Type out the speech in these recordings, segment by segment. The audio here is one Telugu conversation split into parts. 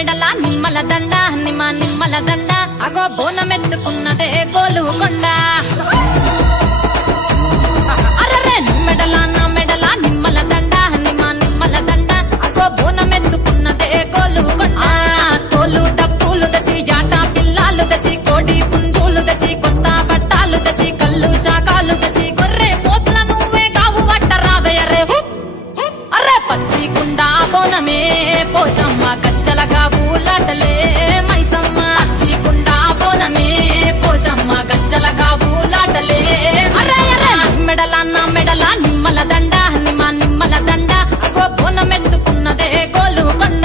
మెడల నిమ్మల దండ నిమ్మల దండ అగో బోనమెత్తుకున్నదే గోలుకొండ అరరే నా మెడల నిమ్మల దండ నిమ్మల దండ అగో బోనమెత్తుకున్నదే గోలుకొండ తోలు డప్పులు దచి జాట పిల్లాలు దచి కోడి పుంజులు దచి కొత్త బట్టాలు దచి కళ్ళు శాకాలు దచి గొర్రె పోతుల నువ్వే గావు వట్ట రావయ్యరే అరే పచ్చి కుండ బోనమే పోషమ్మ గజ్జలగా ఊలాటలే మైసమ్మ పచ్చి కుండ బోనమే పోషమ్మ గజ్జలగా ఊలాటలే అరే నా మెడల నిమ్మల దండ నిమ్మల దండ అగో బోనమెత్తుకున్నదే గోలుకొండ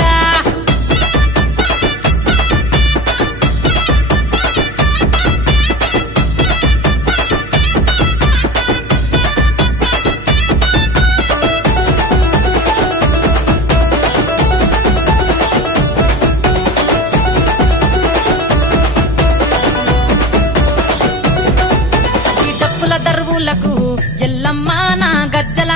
దరువులకు ఎల్లమ్మ నా గజ్జల